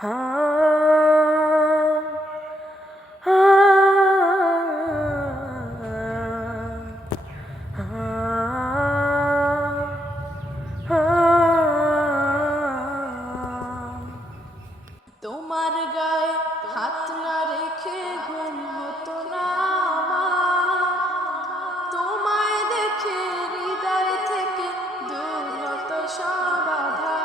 তোমার গায়ে হাত না রেখে ঘুম হতো না আমার, তোমায় দেখে হৃদয় থেকে দূর হতো সব আঁধার।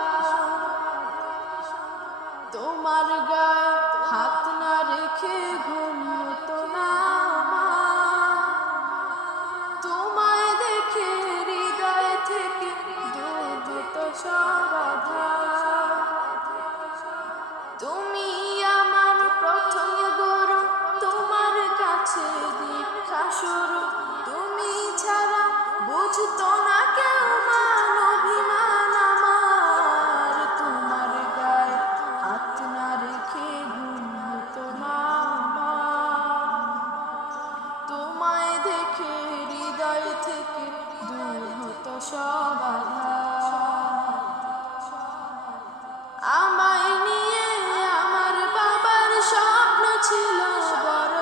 তোমার গায়ে হাত না রেখে ঘুম হতো না আমার, তোমায় দেখে হৃদয় থেকে দূর হতো সব আঁধার। তুমি আমার প্রথম গুরু, তোমার কাছে দীক্ষা শুরু, তুমি ছাড়া বুঝতো না কেউ মান অভিমান আমার। তোমার গায়ে হাত না রেখে ঘুম হতো না আমার, তোমায় দেখে হৃদয় থেকে দূর হতো সব আঁধার। আমায় নিয়ে আমার বাবার স্বপ্ন ছিল বড়,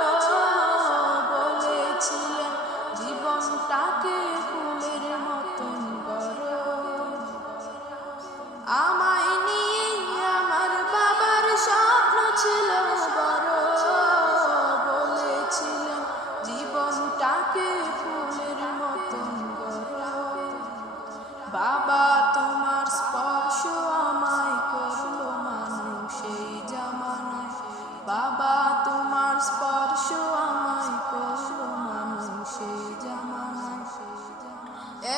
বলেছিলেন জীবনটাকে ফুলের মতন বড়। আমায় নিয়ে আমার বাবার স্বপ্ন ছিল বড়, বলেছিলেন জীবনটাকে ফুলের মতন বড়। বাবা তোমার স্পর্শ আমায় করলো মানুষ এই জামানায়, বাবা তোমার স্পর্শ আমায় করলো মানুষ এই জামানায়।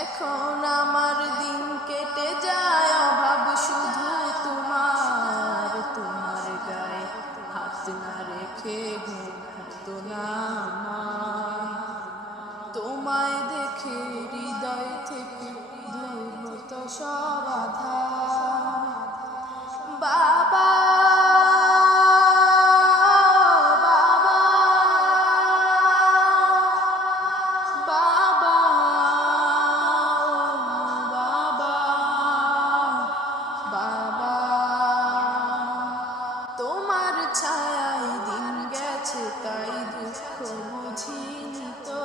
এখন আমার দিন কেটে যায় অভাব শুধু তোমার, তোমার গায়ে হাত না রেখে ঘুম হতো না আমার, তোমায় দেখে হৃদয় থেকে দূর হতো সব আঁধার। বাবা বাবা বাবা বাবা বাবা, তোমার ছায়ায় দিন গেছে তাই দুঃখ বুঝিনি তো,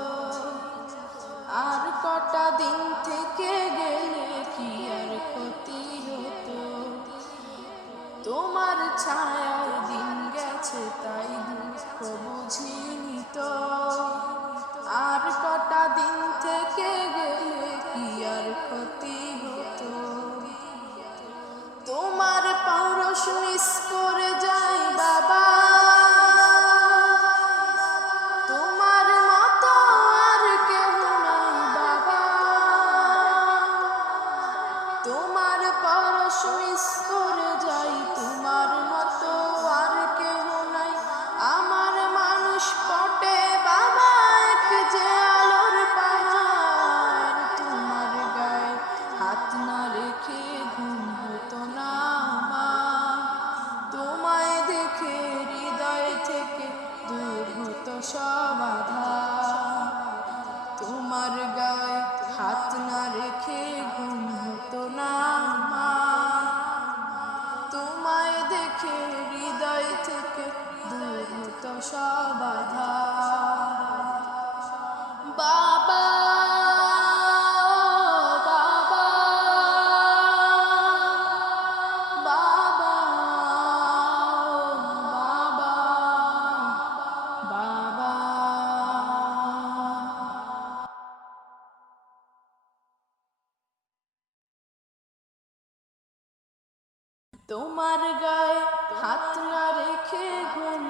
আর কটা দিন থেকে গেলে কি আর ক্ষতি হতো। তোমার ছায়ায় দিন গেছে তাই দুঃখ বুঝিনি তো, আর কটা দিন থেকে গেলে কি আর ক্ষতি হতো। তোমার পরশ মিস করে যাই বাবা, তোমার মতো আর কেহ নাই বাবা, তোমার পরশ মিস করে যাই, তোমার মতো আর কেহ নাই। আমার মানুষ পটে বাবা এক যে আলোর পাহাড়, তোমার গায়ে হাত না রেখে ঘুম হতো না আমার, তোমায় দেখে হৃদয় থেকে দূর হতো সব আঁধার। তোমার গায়ে হাত না রেখে ঘুম হতো না আমার, তোমায় দেখে হৃদয় থেকে দূর হতো সব আঁধার। বাবা বাবা বাবা বাবা বাবা। তোমার গায়ে হাত না রেখে ঘুম